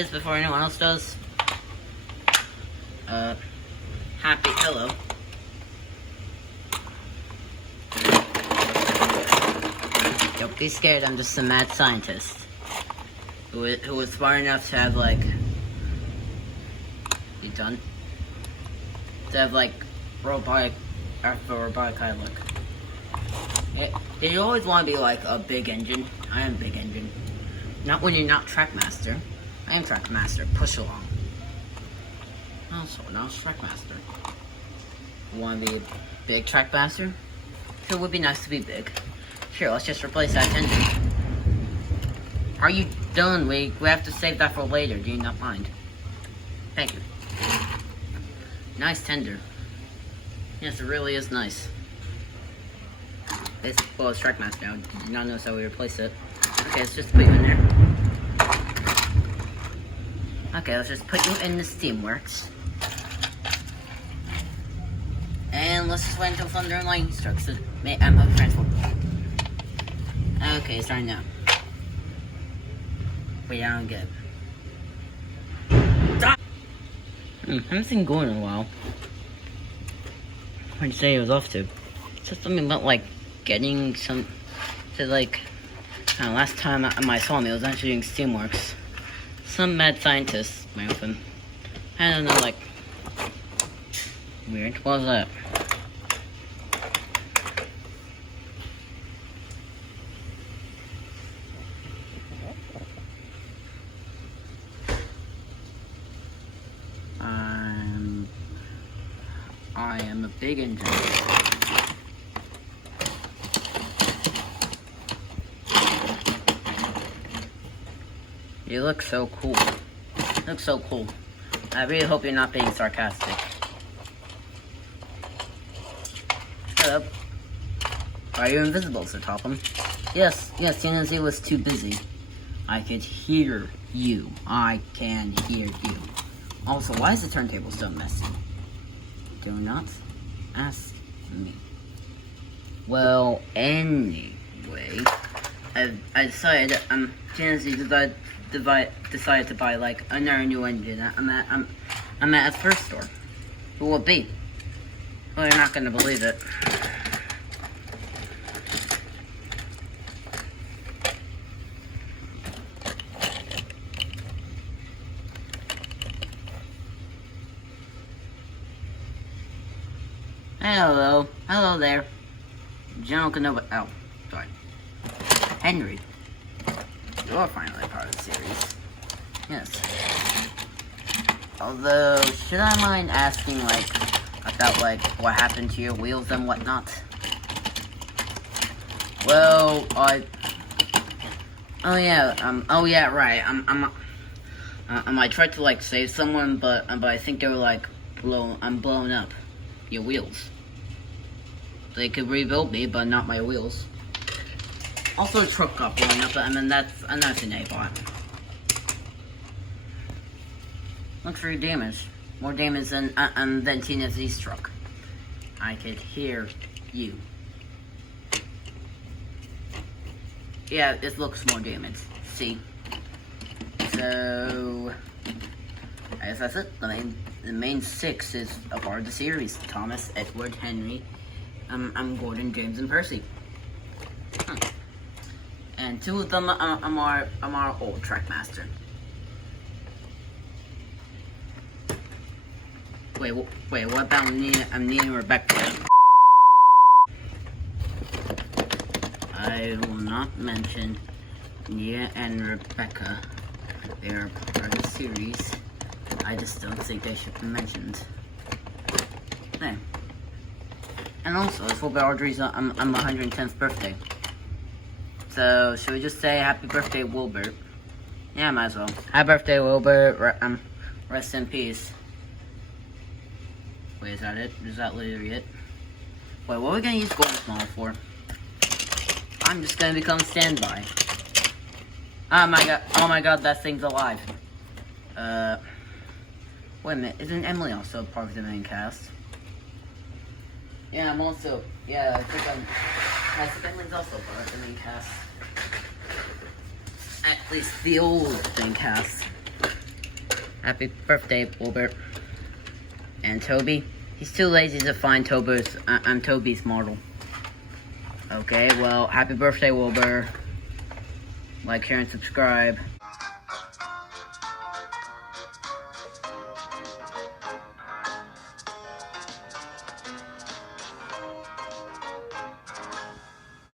is before anyone else does. Hello. Don't be scared, I'm just a mad scientist. Who was smart enough to have, like... You done? To have, like, robotic kind of look. You always want to be like a big engine. I am big engine. Not when you're not trackmaster. I am trackmaster. Push along. Also, now it's trackmaster. You want to be a big trackmaster? Sure, it would be nice to be big. Sure, let's just replace that engine. Are you done? We have to save that for later. Do you not mind? Thank you. Nice tender. Yes, it really is nice. It's trackmaster now. Did not notice how we replace it. Okay, let's just put you in there. Okay, let's just put you in the Steamworks. And let's just wait until thunder and lightning strikes. So, I'm a transport. Okay, starting now. Wait, I don't get it. Haven't seen going in a while. Where'd you say he was off to? Just something about like getting some to like last time I saw him, he was actually doing Steamworks. Some mad scientist may open. I don't know, like weird. What was that? I am a big engine. You look so cool. You look so cool. I really hope you're not being sarcastic. Shut up. Are you invisible, Sir Topham? Yes, TNZ was too busy. I could hear you. I can hear you. Also, why is the turntable so messy? Do not ask me. Well, anyway, I decided TNZ decided to buy like another new engine. I'm at its first store. Who will it be? Well, you're not gonna believe it. Hello there. General Canova. Oh, sorry. Henry. You're finally part of the series. Yes. Although, should I mind asking, like, about, like, what happened to your wheels and whatnot? Well, right. I tried to, like, save someone, but I think they were, like, blown up. Your wheels. They could rebuild me, but not my wheels. Also, the truck got blown up, but I mean, that's another thing I bought. Looks pretty damaged. More damage than TNZ's truck. I could hear you. Yeah, it looks more damaged. See? So, I guess that's it. The main six is a part of the series. Thomas, Edward, Henry, I'm Gordon, James, and Percy. And two of them I'm our old trackmaster. Wait, what about Nina? I'm Nina and Rebecca. I will not mention Nina and Rebecca. They are part of the series. I just don't think they should be mentioned. There. And also, it's Wilbur Awdry's 110th birthday. So, should we just say happy birthday, Wilbur? Yeah, might as well. Happy birthday, Wilbur. Rest in peace. Wait, is that it? Is that literally it? Wait, what are we gonna use Golden Small for? I'm just gonna become standby. Oh my god, that thing's alive. Wait a minute, isn't Emily also part of the main cast? Yeah, I think Emily's also part of the main cast. At least the old main cast. Happy birthday, Wilbur. And Toby. He's too lazy to find Toby's model. Okay, well, happy birthday, Wilbur. Like, share, and subscribe.